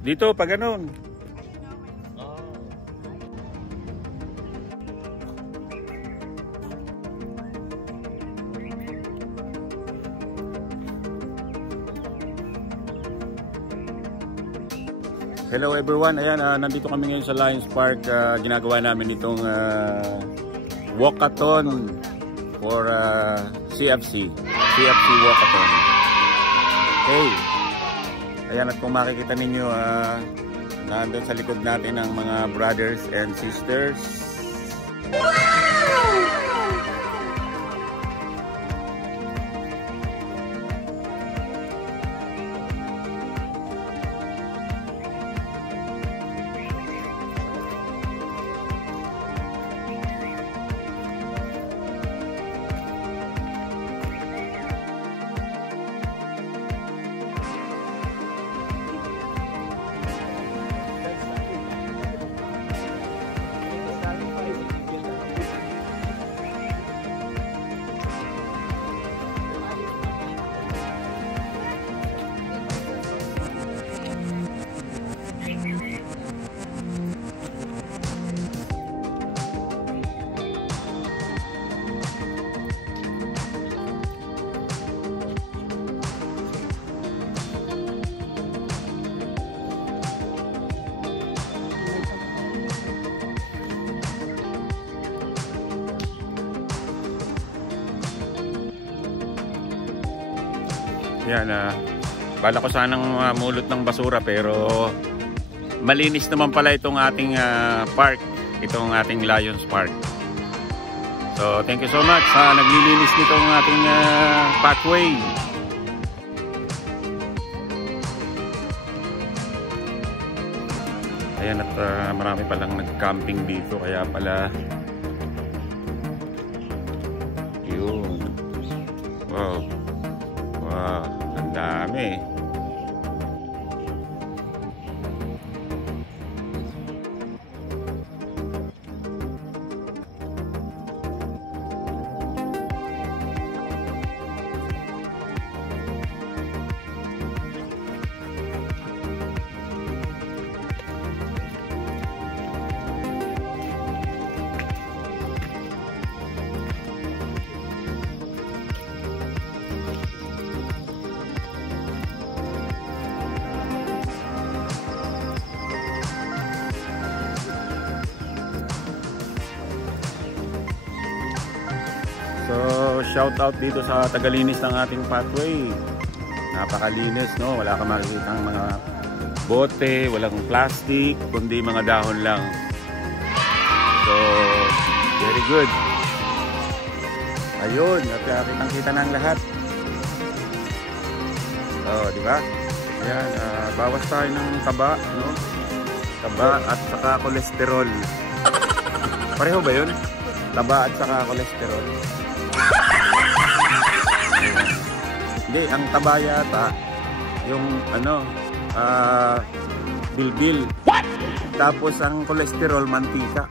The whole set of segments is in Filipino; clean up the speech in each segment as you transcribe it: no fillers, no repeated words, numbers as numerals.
Dito, pag ganun. Hello everyone, ayan, nandito kami ngayon sa Lions Park. Ginagawa namin itong walkathon for CFC walkathon. Okay, ayan, at kung makikita ninyo, nandun sa likod natin ang mga brothers and sisters. Yan, bala ko sanang mulot ng basura pero malinis naman pala itong ating park, itong ating Lions Park. So thank you so much sa naglilinis nitong ating pathway. Ayan, at marami palang nag-camping dito, kaya pala yun. Wow, wow, ang dami. So, shout out dito sa tagalinis ng ating pathway. Napakalinis, no? Wala kang makikitang mga bote, walang plastic, kundi mga dahon lang. So, very good. Ayun, at kitang-kita ng lahat. Oh, di ba? Ayan, bawas tayo ng taba, no? Taba at saka kolesterol. Pareho ba yun? Taba at saka kolesterol. Hindi, ang taba yata yung ano, bilbil. What? Tapos ang kolesterol, mantika.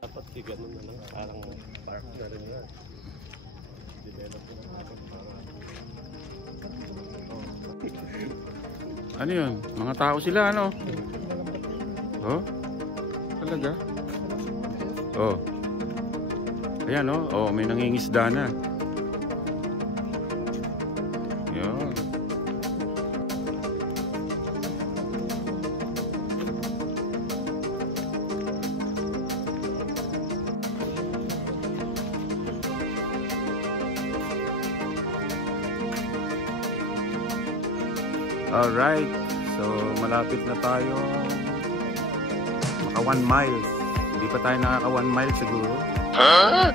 Dapat ganun na lang, parang park na rin yan. Develop na dapat para. Ano yun? Mga tao sila, ano? Oh? Talaga? Oh. Ayan, oh. Oh, may nangingisda na. Yun. Alright, so malapit na tayo maka 1 mile. Hindi pa tayo nakaka 1 mile siguro. Huh?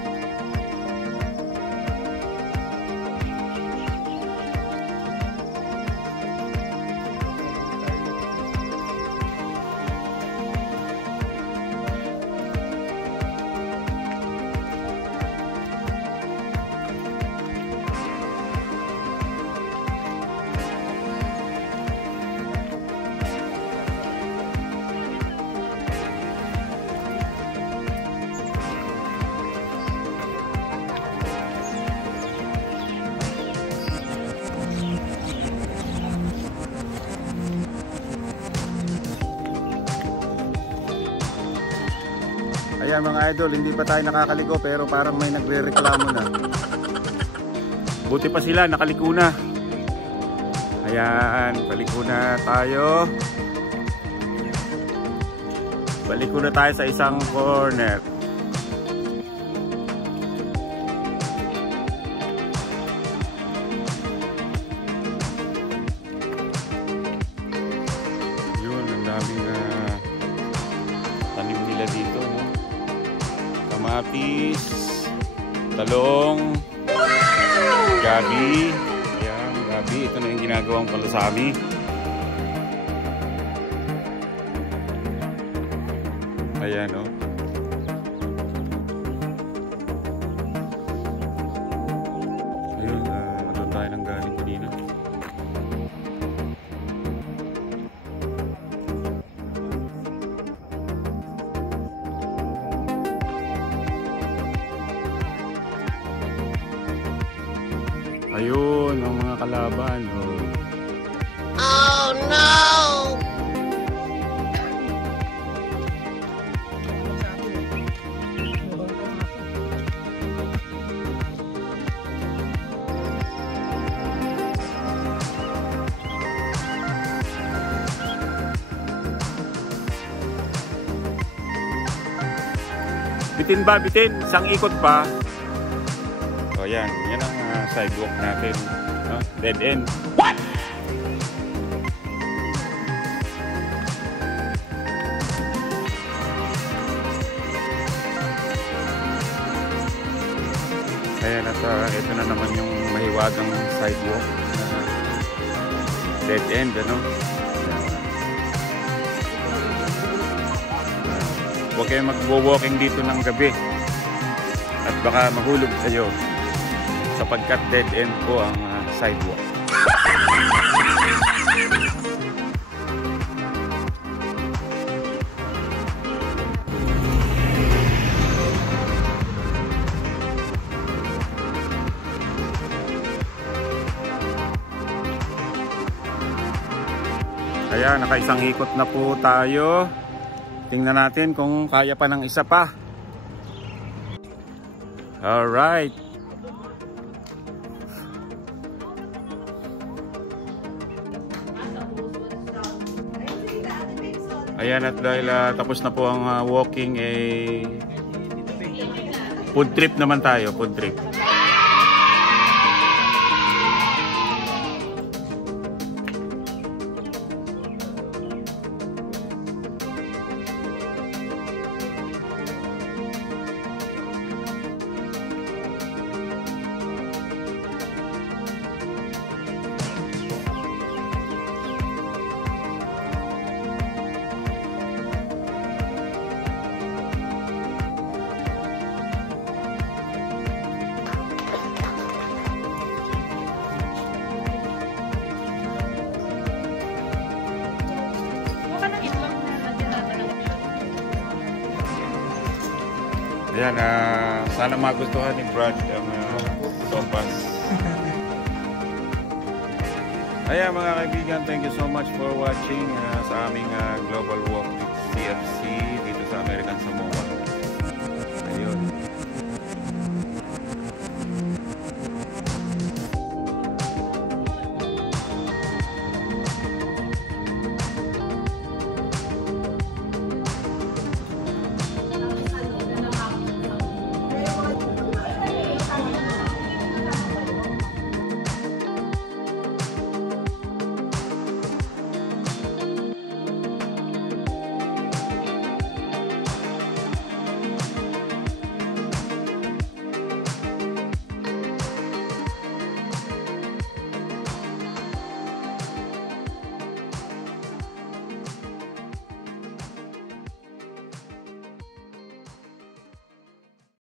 Ayan mga idol, hindi pa tayo nakakaliko pero parang may nagre-reklamo na. Buti pa sila, nakaliko na. Ayan, paliko na tayo. Baliko na tayo sa isang corner. Yun, ang daming tanim nila dito, no? Kamatis, talong, gabi. Ayan, gabi. Ito na yung ginagawang palusami. Ayan, oh. Ayun, doon tayo nang galing kanina. Ayun, ang mga kalaban, oh. Oh no! Bitin ba? Bitin? Isang ikot pa. O yan. Yan ang sidewalk natin. No? Dead end. What? Ayan at ito na naman yung mahiwagang sidewalk. Dead end, ano? Huwag kayong mag-walking dito ng gabi at baka mahulog kayo sapagkat dead end po ang sidewalk. Kaya nakaisang ikot na po tayo. Tingnan natin kung kaya pa ng isa pa. Alright. Ayan at dahil tapos na po ang walking, food trip naman tayo, food trip. Ayan, sana magustuhan ni Brad ang sopas. Ayan mga kaibigan, thank you so much for watching sa aming Global Walk with CFC dito sa American Samoa.